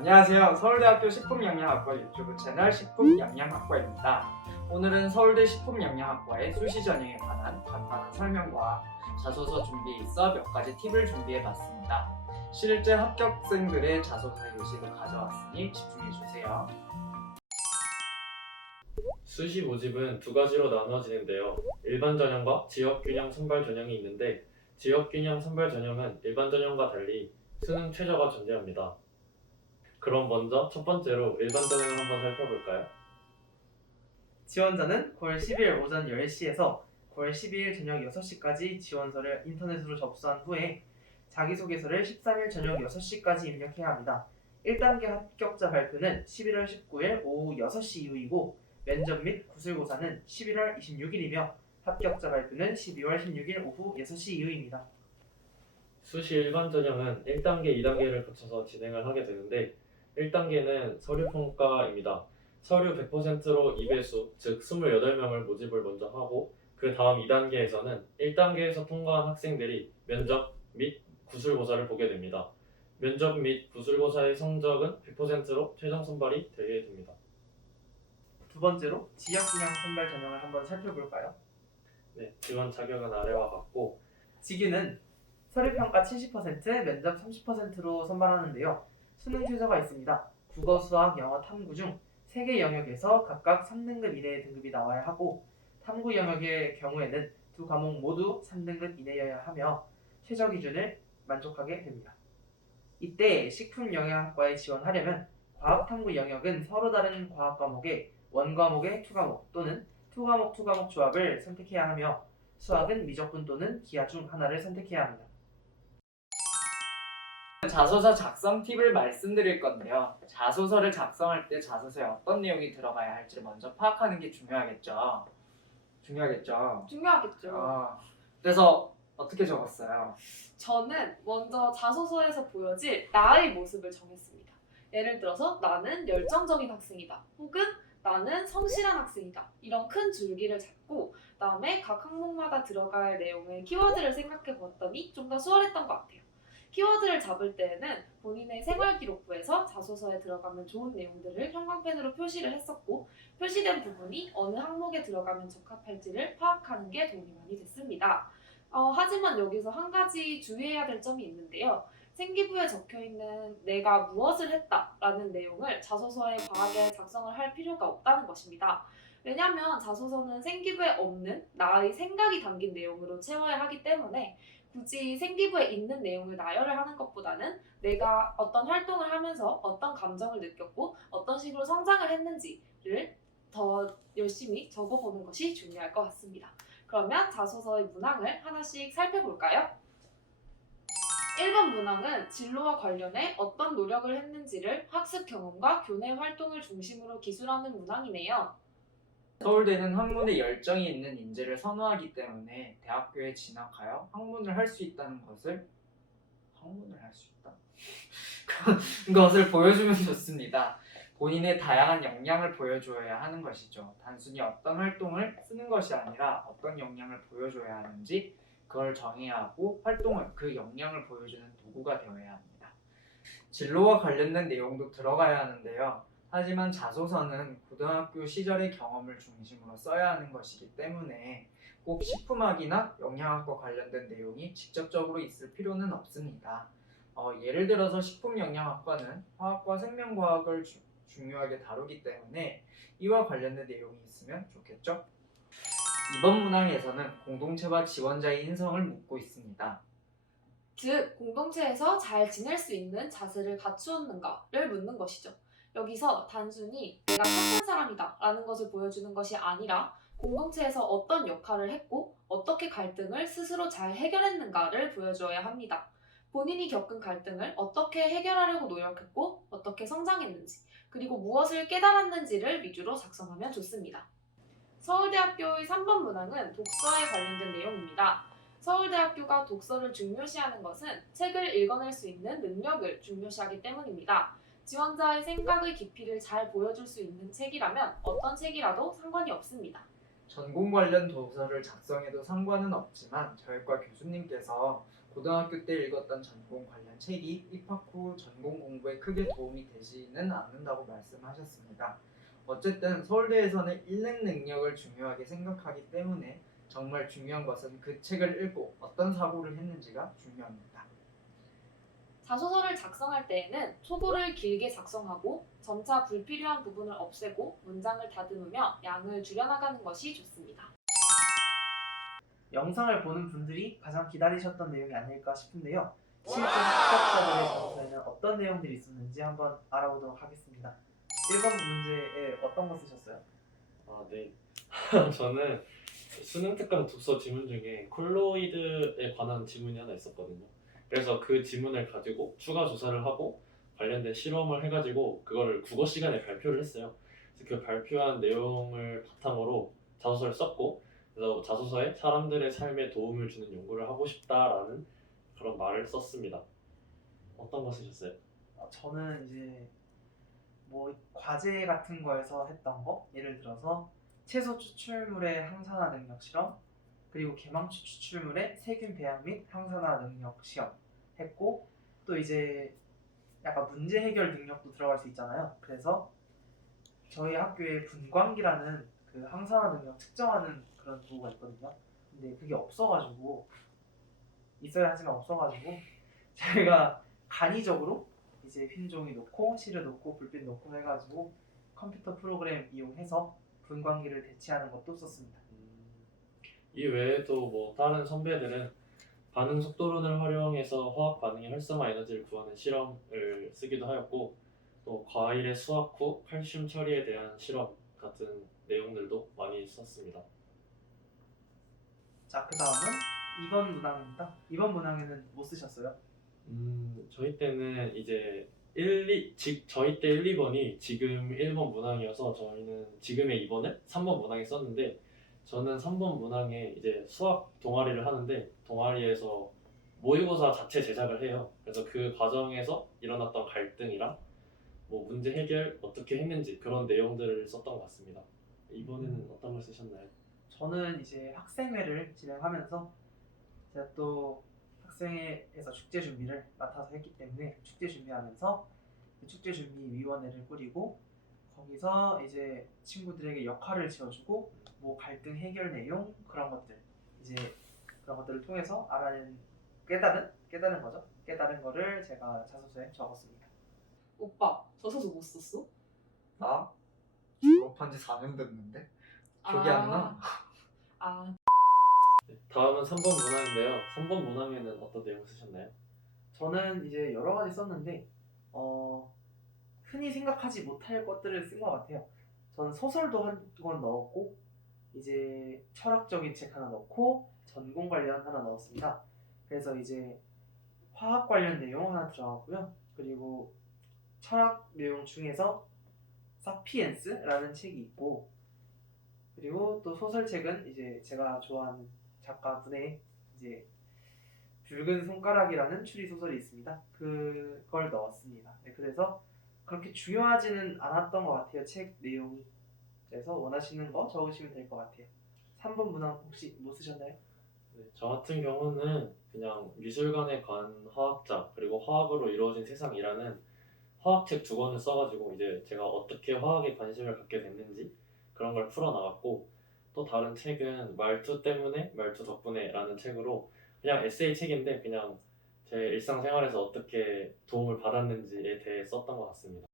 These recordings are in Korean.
안녕하세요. 서울대학교 식품영양학과 유튜브 채널 식품영양학과입니다. 오늘은 서울대 식품영양학과의 수시 전형에 관한 간단한 설명과 자소서 준비에 있어 몇 가지 팁을 준비해봤습니다. 실제 합격생들의 자소서 예시를 가져왔으니 집중해주세요. 수시 모집은 두 가지로 나눠지는데요. 일반 전형과 지역 균형 선발 전형이 있는데 지역 균형 선발 전형은 일반 전형과 달리 수능 최저가 존재합니다. 그럼 먼저 첫 번째로 일반 전형을 한번 살펴볼까요? 지원자는 9월 10일 오전 10시에서 9월 12일 저녁 6시까지 지원서를 인터넷으로 접수한 후에 자기소개서를 13일 저녁 6시까지 입력해야 합니다. 1단계 합격자 발표는 11월 19일 오후 6시 이후이고 면접 및 구술고사는 11월 26일이며 합격자 발표는 12월 16일 오후 6시 이후입니다. 수시 일반 전형은 1단계, 2단계를 거쳐서 진행을 하게 되는데 1단계는 서류 평가입니다. 서류 100%로 2배수, 즉 28명을 모집을 먼저 하고 그 다음 2단계에서는 1단계에서 통과한 학생들이 면접 및 구술고사를 보게 됩니다. 면접 및 구술고사의 성적은 100%로 최종 선발이 되게 됩니다. 두 번째로 지역균형 선발 전형을 한번 살펴볼까요? 네, 지원 자격은 아래와 같고 지규는 서류평가 70%, 면접 30%로 선발하는데요. 수능 최저가 있습니다. 국어, 수학, 영어, 탐구 중 3개 영역에서 각각 3등급 이내의 등급이 나와야 하고 탐구 영역의 경우에는 두 과목 모두 3등급 이내여야 하며 최저 기준을 만족하게 됩니다. 이때 식품영양학과에 지원하려면 과학탐구 영역은 서로 다른 과학 과목의 원과목의 투과목 또는 투과목 투과목 조합을 선택해야 하며 수학은 미적분 또는 기하 중 하나를 선택해야 합니다. 자소서 작성 팁을 말씀드릴 건데요. 자소서를 작성할 때 자소서에 어떤 내용이 들어가야 할지 먼저 파악하는 게 중요하겠죠. 중요하겠죠. 그래서 어떻게 적었어요? 저는 먼저 자소서에서 보여질 나의 모습을 정했습니다. 예를 들어서 나는 열정적인 학생이다. 혹은 나는 성실한 학생이다. 이런 큰 줄기를 잡고 그다음에 각 항목마다 들어갈 내용의 키워드를 생각해 보았더니 좀 더 수월했던 것 같아요. 키워드를 잡을 때에는 본인의 생활기록부에서 자소서에 들어가면 좋은 내용들을 형광펜으로 표시를 했었고 표시된 부분이 어느 항목에 들어가면 적합할지를 파악하는 게 도움이 많이 됐습니다. 하지만 여기서 한 가지 주의해야 될 점이 있는데요. 생기부에 적혀있는 내가 무엇을 했다라는 내용을 자소서에 과하게 작성을 할 필요가 없다는 것입니다. 왜냐하면 자소서는 생기부에 없는 나의 생각이 담긴 내용으로 채워야 하기 때문에 굳이 생기부에 있는 내용을 나열을 하는 것보다는 내가 어떤 활동을 하면서 어떤 감정을 느꼈고 어떤 식으로 성장을 했는지를 더 열심히 적어보는 것이 중요할 것 같습니다. 그러면 자소서의 문항을 하나씩 살펴볼까요? 1번 문항은 진로와 관련해 어떤 노력을 했는지를 학습 경험과 교내 활동을 중심으로 기술하는 문항이네요. 서울대는 학문에 열정이 있는 인재를 선호하기 때문에 대학교에 진학하여 학문을 할 수 있다는 것을 그것을 보여주면 좋습니다. 본인의 다양한 역량을 보여줘야 하는 것이죠. 단순히 어떤 활동을 쓰는 것이 아니라 어떤 역량을 보여줘야 하는지 그걸 정해야 하고 활동은 그 역량을 보여주는 도구가 되어야 합니다. 진로와 관련된 내용도 들어가야 하는데요. 하지만 자소서는 고등학교 시절의 경험을 중심으로 써야 하는 것이기 때문에 꼭 식품학이나 영양학과 관련된 내용이 직접적으로 있을 필요는 없습니다. 예를 들어서 식품영양학과는 화학과 생명과학을 중요하게 다루기 때문에 이와 관련된 내용이 있으면 좋겠죠? 이번 문항에서는 공동체와 지원자의 인성을 묻고 있습니다. 즉, 공동체에서 잘 지낼 수 있는 자세를 갖추었는가를 묻는 것이죠. 여기서 단순히 내가 착한 사람이다 라는 것을 보여주는 것이 아니라 공동체에서 어떤 역할을 했고 어떻게 갈등을 스스로 잘 해결했는가를 보여주어야 합니다. 본인이 겪은 갈등을 어떻게 해결하려고 노력했고 어떻게 성장했는지 그리고 무엇을 깨달았는지를 위주로 작성하면 좋습니다. 서울대학교의 3번 문항은 독서에 관련된 내용입니다. 서울대학교가 독서를 중요시하는 것은 책을 읽어낼 수 있는 능력을 중요시하기 때문입니다. 지원자의 생각의 깊이를 잘 보여줄 수 있는 책이라면 어떤 책이라도 상관이 없습니다. 전공 관련 도서를 작성해도 상관은 없지만 저희과 교수님께서 고등학교 때 읽었던 전공 관련 책이 입학 후 전공 공부에 크게 도움이 되지는 않는다고 말씀하셨습니다. 어쨌든 서울대에서는 읽는 능력을 중요하게 생각하기 때문에 정말 중요한 것은 그 책을 읽고 어떤 사고를 했는지가 중요합니다. 자소서를 작성할 때에는 초고를 길게 작성하고 점차 불필요한 부분을 없애고 문장을 다듬으며 양을 줄여나가는 것이 좋습니다. 영상을 보는 분들이 가장 기다리셨던 내용이 아닐까 싶은데요. 실제 합격자들의 자소서에는 어떤 내용들이 있었는지 한번 알아보도록 하겠습니다. 1번 문제에 어떤 거 쓰셨어요? 아, 네. 저는 수능 특강 독서 지문 중에 콜로이드에 관한 지문이 하나 있었거든요. 그래서 그 지문을 가지고 추가 조사를 하고 관련된 실험을 해가지고 그거를 국어 시간에 발표를 했어요. 그래서 그 발표한 내용을 바탕으로 자소서를 썼고, 그래서 자소서에 사람들의 삶에 도움을 주는 연구를 하고 싶다라는 그런 말을 썼습니다. 어떤 거 쓰셨어요? 저는 이제 뭐 과제 같은 거에서 했던 거, 예를 들어서 채소 추출물의 항산화 능력 실험, 그리고 개망초 추출물의 세균 배양 및 항산화 능력 시험 했고, 또 이제 약간 문제 해결 능력도 들어갈 수 있잖아요. 그래서 저희 학교에 분광기라는 그 항산화 능력 측정하는 그런 도구가 있거든요. 근데 그게 없어가지고, 있어야 하지만 없어가지고 제가 간이적으로 이제 흰 종이 놓고 실을 놓고 불빛 놓고 해가지고 컴퓨터 프로그램 이용해서 분광기를 대체하는 것도 썼습니다. 이 외에도 뭐 다른 선배들은 반응 속도론을 활용해서 화학 반응의 활성화 에너지를 구하는 실험을 쓰기도 하였고, 또 과일의 수확 후 칼슘 처리에 대한 실험 같은 내용들도 많이 썼습니다. 자, 그 다음은 2번 문항입니다. 2번 문항에는 뭐 쓰셨어요? 저희 때는 이제 저희 때 1, 2번이 지금 1번 문항이어서 저희는 지금의 2번을 3번 문항에 썼는데, 저는 3번 문항에 이제 수학 동아리를 하는데 동아리에서 모의고사 자체 제작을 해요. 그래서 그 과정에서 일어났던 갈등이랑 뭐 문제 해결 어떻게 했는지 그런 내용들을 썼던 것 같습니다. 이번에는 어떤 걸 쓰셨나요? 저는 이제 학생회를 진행하면서 제가 또 학생회에서 축제 준비를 맡아서 했기 때문에 축제 준비하면서 그 축제 준비 위원회를 꾸리고 거기서 이제 친구들에게 역할을 지어주고 뭐 갈등 해결 내용 그런 것들 이제 그런 것들을 통해서 깨달은 거죠. 깨달은 거를 제가 자소서에 적었습니다. 오빠, 자소서 못 썼어? 나 졸업한 지 4년 됐는데 기억이 안 나. 아, 다음은 3번 문항인데요. 3번 문항에는 어떤 내용 쓰셨나요? 저는 이제 여러 가지 썼는데 흔히 생각하지 못할 것들을 쓴 것 같아요. 저는 소설도 한 권 넣었고 이제 철학적인 책 하나 넣고 전공 관련 하나 넣었습니다. 그래서 이제 화학 관련 내용 하나 들어갔고요. 그리고 철학 내용 중에서 사피엔스라는 책이 있고, 그리고 또 소설책은 이제 제가 좋아하는 작가분의 이제 붉은 손가락이라는 추리 소설이 있습니다. 그걸 넣었습니다. 네, 그래서 그렇게 중요하지는 않았던 것 같아요. 책 내용이. 그래서 원하시는 거 적으시면 될 것 같아요. 3번 문항 혹시 뭐 쓰셨나요? 네, 저 같은 경우는 그냥 미술관에 간 화학자 그리고 화학으로 이루어진 세상이라는 화학책 2권을 써가지고 이제 제가 어떻게 화학에 관심을 갖게 됐는지 그런 걸 풀어나갔고, 또 다른 책은 말투 때문에 말투 덕분에라는 책으로 그냥 에세이 책인데 그냥 제 일상생활에서 어떻게 도움을 받았는지에 대해 썼던 것 같습니다.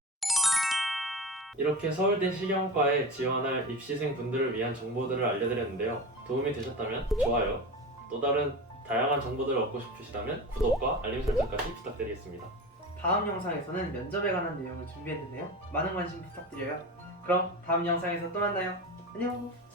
이렇게 서울대 실경과에 지원할 입시생 분들을 위한 정보들을 알려드렸는데요. 도움이 되셨다면 좋아요, 또 다른 다양한 정보들을 얻고 싶으시다면 구독과 알림 설정까지 부탁드리겠습니다. 다음 영상에서는 면접에 관한 내용을 준비했는데요. 많은 관심 부탁드려요. 그럼 다음 영상에서 또 만나요. 안녕.